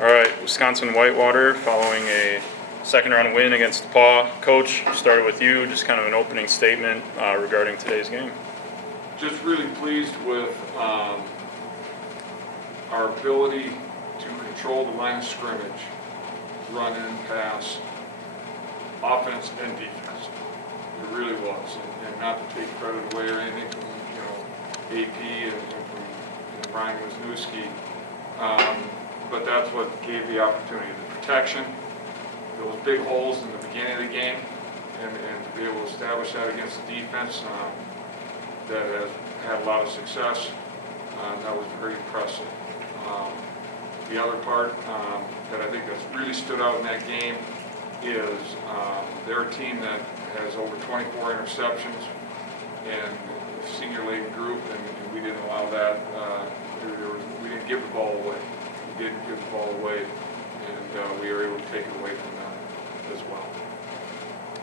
All right, Wisconsin-Whitewater following a second-round win against DePauw. Coach, started with you, just kind of an opening statement regarding today's game. Just really pleased with our ability to control the line of scrimmage, run and pass, offense and defense. It really was, and not to take credit away or anything from AP and from Brian Wisniewski. But that's what gave the opportunity. The protection, those big holes in the beginning of the game, and to be able to establish that against the defense that has had a lot of success, that was very impressive. The other part that I think that's really stood out in that game is they're a team that has over 24 interceptions and a senior-laden group, and we didn't allow that. We didn't give the ball away. We didn't give the ball away, and we were able to take it away from them as well.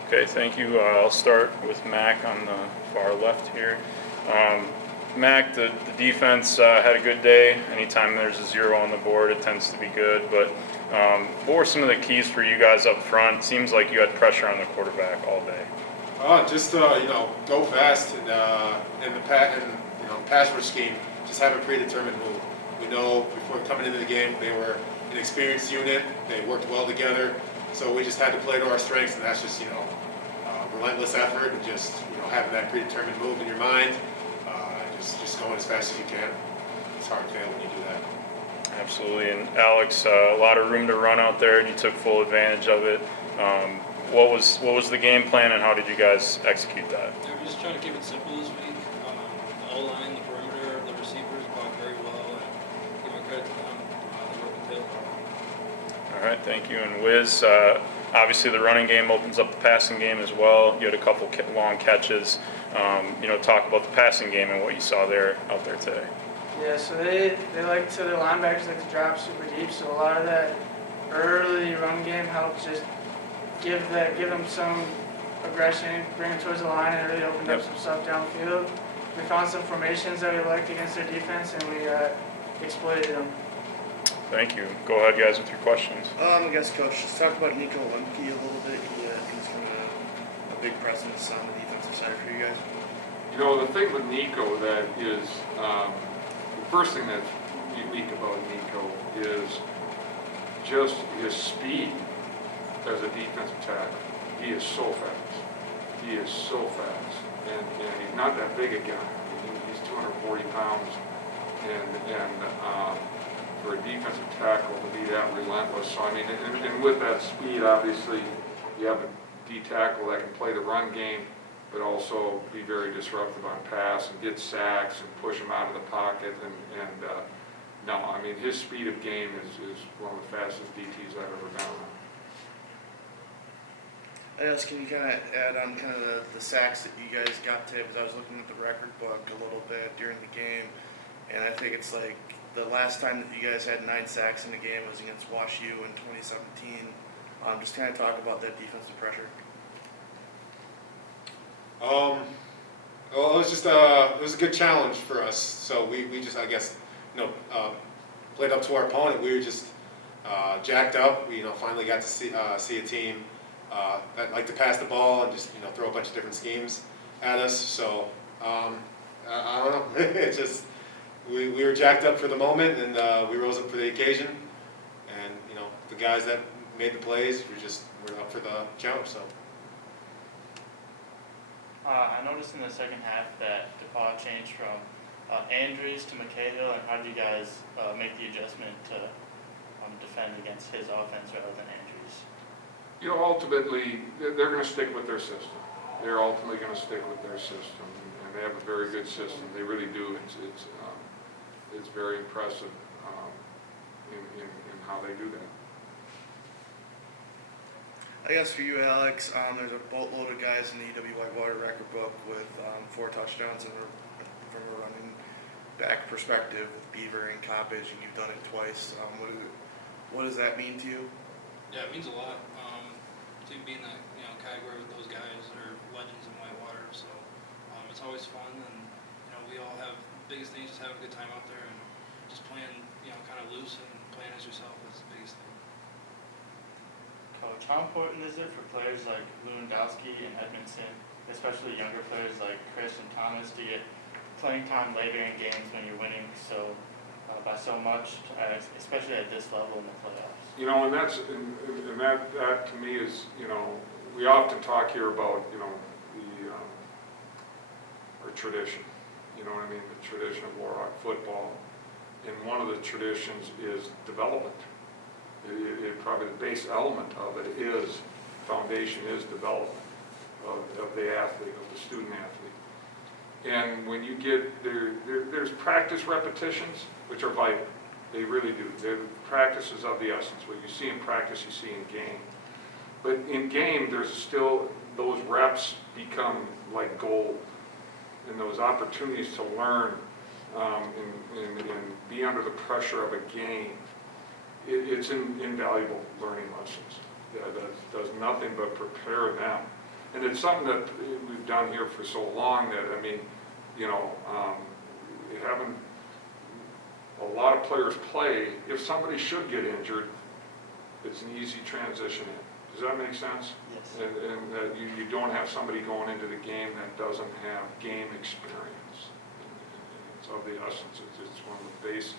Okay, thank you. I'll start with Mac on the far left here. Mac, the defense had a good day. Anytime there's a 0 on the board, it tends to be good. But what were some of the keys for you guys up front? Seems like you had pressure on the quarterback all day. Just go fast and in the pass rush scheme. Just have a predetermined move. We know before coming into the game they were an experienced unit. They worked well together. So we just had to play to our strengths, and that's just relentless effort and just having that predetermined move in your mind. Just going as fast as you can. It's hard to fail when you do that. Absolutely. And Alex, a lot of room to run out there, and you took full advantage of it. What was the game plan, and how did you guys execute that? We're just trying to keep it simple this week. The O-line, the perimeter, the receivers blocked very well, and give credit to them. They worked the tail off. All right, thank you. And Wiz, obviously the running game opens up the passing game as well. You had a couple long catches. Talk about the passing game and what you saw out there today. Yeah, so the linebackers like to drop super deep, so a lot of that early run game helped just give them some aggression, bring them towards the line, and it really opened up some stuff downfield. We found some formations that we liked against their defense, and we exploited them. Thank you. Go ahead, guys, with your questions. I guess, Coach, just talk about Nico Lemke a little bit. He's kind of a big presence on the defensive side for you guys. The thing with Nico that is, the first thing that's unique about Nico is just his speed as a defensive tackle. He is so fast. He is so fast. And he's not that big a guy. He's 240 pounds. And for a defensive tackle to be that relentless. So, and with that speed, obviously, you have a D tackle that can play the run game, but also be very disruptive on pass and get sacks and push him out of the pocket. His speed of game is one of the fastest DTs I've ever been on. I guess, can you kind of add on kind of the sacks that you guys got today? Because I was looking at the record book a little bit during the game, and I think it's like the last time that you guys had 9 sacks in a game was against WashU in 2017. Just kind of talk about that defensive pressure. Well, it was a good challenge for us. So we just, I guess, played up to our opponent. We were just jacked up. We finally got to see a team that liked to pass the ball and just throw a bunch of different schemes at us. So I don't know. It's just we were jacked up for the moment, and we rose up for the occasion. And the guys that made the plays were up for the challenge. So. I noticed in the second half that DePauw changed from Andrews to McCahill, and how did you guys make the adjustment to defend against his offense rather than Andrews? Ultimately, they're going to stick with their system. They're ultimately going to stick with their system, and they have a very good system. They really do. It's very impressive in how they do that. I guess for you, Alex, there's a boatload of guys in the UW-Whitewater record book with 4 touchdowns from a running back perspective with Beaver and Coppage, and you've done it twice. What does that mean to you? Yeah, it means a lot. To be in that category with those guys are legends in Whitewater, so it's always fun, and we all have biggest thing is just having a good time out there and just playing, kind of loose and playing as yourself is the biggest thing. how important is it for players like Lewandowski and Edmondson, especially younger players like Chris and Thomas, to get playing time later in games when you're winning by so much, especially at this level in the playoffs? You know, and that to me is, you know, we often talk here about, you know, our tradition, you know what I mean, the tradition of Warhawk football. And one of the traditions is development. Probably the base element of it is, foundation is development of the athlete, of the student athlete. And when you get, there's practice repetitions, which are vital. They really do. Practice is of the essence. What you see in practice, you see in game. But in game, there's still, those reps become like gold. And those opportunities to learn and be under the pressure of a game, it's invaluable learning lessons. That does nothing but prepare them. And it's something that we've done here for so long that, I mean, you know, having a lot of players play, if somebody should get injured, it's an easy transition in. Does that make sense? Yes. And that you don't have somebody going into the game that doesn't have game experience. And it's of the essence. It's one of the base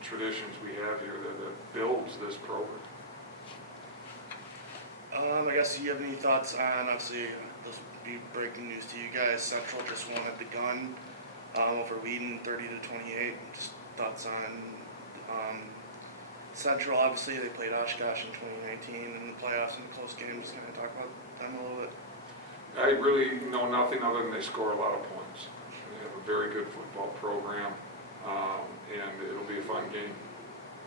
traditions we have here that builds this program. I guess, do you have any thoughts on, obviously, this will be breaking news to you guys, Central just won at the gun over Wheaton, 30-28. Just thoughts on Central, obviously, they played Oshkosh in 2019 in the playoffs in a close game. Just kind of talk about them a little bit. I really know nothing other than they score a lot of points. They have a very good football program, and it'll be a fun game,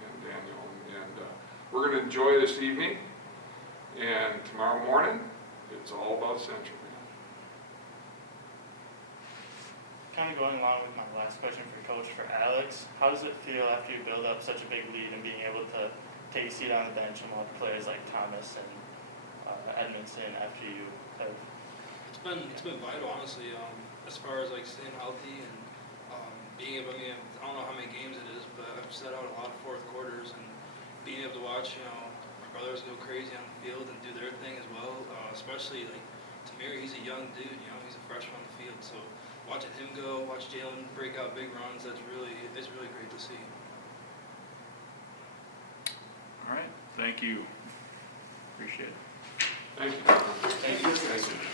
and Daniel. And we're going to enjoy this evening, and tomorrow morning, it's all about Central. Kind of going along with my last question for Coach, for Alex, how does it feel after you build up such a big lead and being able to take a seat on the bench among players like Thomas and Edmondson after you have? It's been vital, honestly. As far as like staying healthy and being able. I mean, I don't know how many games it is, but I've set out a lot of fourth quarters and being able to watch, you know, my brothers go crazy on the field and do their thing as well. Especially like Tamir, he's a young dude. You know, he's a freshman on the field, so. Watching him go, watch Jalen break out big runs, it's really great to see. All right, thank you. Appreciate it. Thank you. Thank you. Thank you.